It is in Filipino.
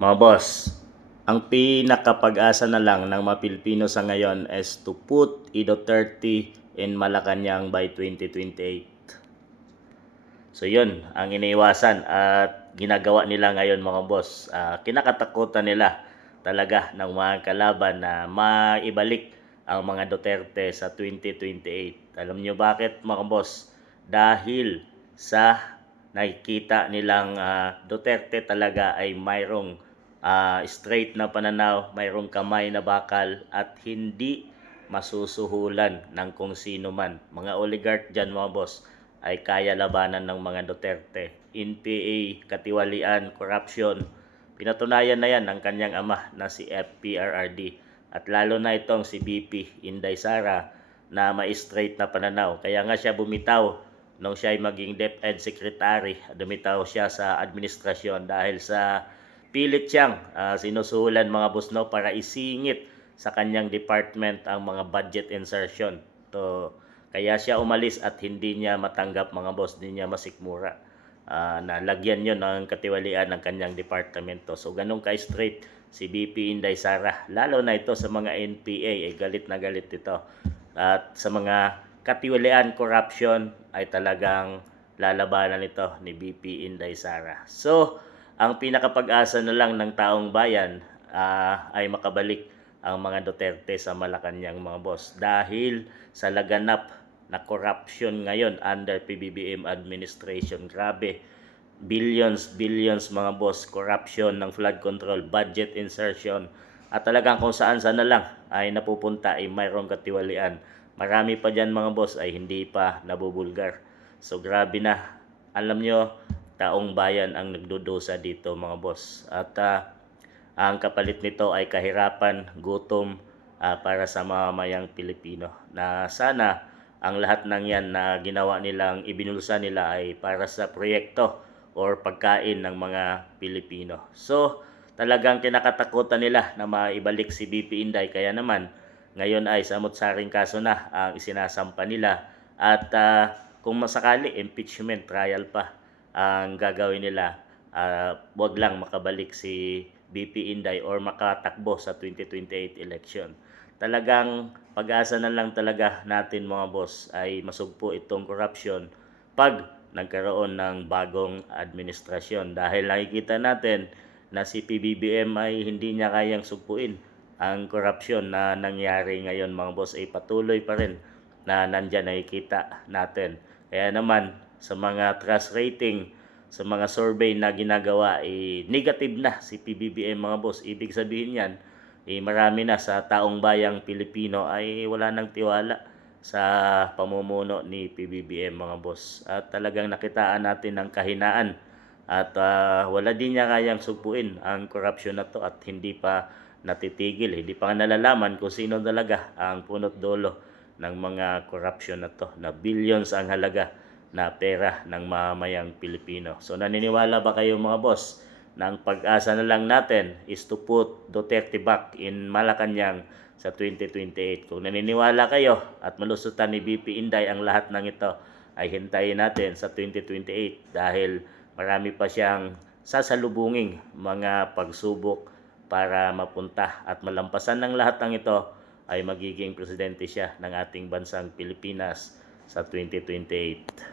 Mga boss, ang pinakapag-asa na lang ng mga Pilipino sa ngayon is to put Duterte in Malacanang by 2028. So yun, ang iniiwasan at ginagawa nila ngayon mga boss. Kinakatakutan nila talaga ng mga kalaban na maibalik ang mga Duterte sa 2028. Alam nyo bakit mga boss? Dahil sa nakikita nilang Duterte talaga ay mayroong straight na pananaw, mayroong kamay na bakal at hindi masusuhulan ng kung sino man. Mga oligarch dyan mga boss ay kaya labanan ng mga Duterte. NPA, katiwalian, corruption. Pinatunayan na yan ng kanyang ama na si FPRRD at lalo na itong si BP Inday Sara na ma-straight na pananaw. Kaya nga siya bumitaw nung siya ay maging DepEd Secretary. Bumitaw siya sa administrasyon dahil sa pilit siyang sinusulan mga boss no, para isingit sa kanyang department ang mga budget insertion. Kaya siya umalis at hindi niya matanggap mga boss, hindi niya masikmura. Nalagyan yun ng katiwalian ng kanyang departamento. So ganun ka-straight si BP Inday Sara. Lalo na ito sa mga NPA, galit na galit ito. At sa mga katiwalian corruption ay talagang lalabanan ito ni BP Inday Sara. So, ang pinakapag-asa na lang ng taong bayan ay makabalik ang mga Duterte sa Malacanang mga boss. Dahil sa laganap na corruption ngayon under PBBM administration. Grabe. Billions mga boss. Corruption ng flood control, budget insertion. At talagang kung saan na lang ay napupunta ay mayroong katiwalian. Marami pa dyan mga boss ay hindi pa nabubulgar. So grabe na. Alam nyo, taong bayan ang nagdudusa dito mga boss. At ang kapalit nito ay kahirapan, gutom para sa mamamayang Pilipino. Na sana ang lahat ng yan na ginawa nilang ibinulsa nila ay para sa proyekto or pagkain ng mga Pilipino. So talagang kinakatakutan nila na maibalik si BP Inday. Kaya naman ngayon ay samot-saring kaso na ang isinasampa nila. At kung masakali impeachment trial pa ang gagawin nila, wag lang makabalik si BP Inday or makatakbo sa 2028 election. Talagang pag-asa na lang talaga natin mga boss ay masugpo itong corruption pag nagkaroon ng bagong administrasyon. Dahil nakikita natin na si PBBM ay hindi niya kayang sugpuin ang corruption na nangyari ngayon mga boss ay patuloy pa rin na nandyan nakikita natin. Kaya naman sa mga trust rating, sa mga survey na ginagawa negative na si PBBM mga boss. Ibig sabihin yan marami na sa taong bayang Pilipino ay wala nang tiwala sa pamumuno ni PBBM mga boss. At talagang nakitaan natin ng kahinaan at wala din niya kayang sugpuin ang corruption na to at hindi pa natitigil. Hindi pa nalalaman kung sino talaga ang punot dulo ng mga corruption na to, na billions ang halaga na pera ng mamamayang Pilipino. So naniniwala ba kayo mga boss na ang pag-asa na lang natin is to put Duterte back in Malacanang sa 2028? Kung naniniwala kayo at malusutan ni BP Inday ang lahat ng ito, ay hintayin natin sa 2028 dahil marami pa siyang sasalubunging mga pagsubok para mapunta at malampasan ng lahat ng ito ay magiging presidente siya ng ating bansang Pilipinas sa 2028.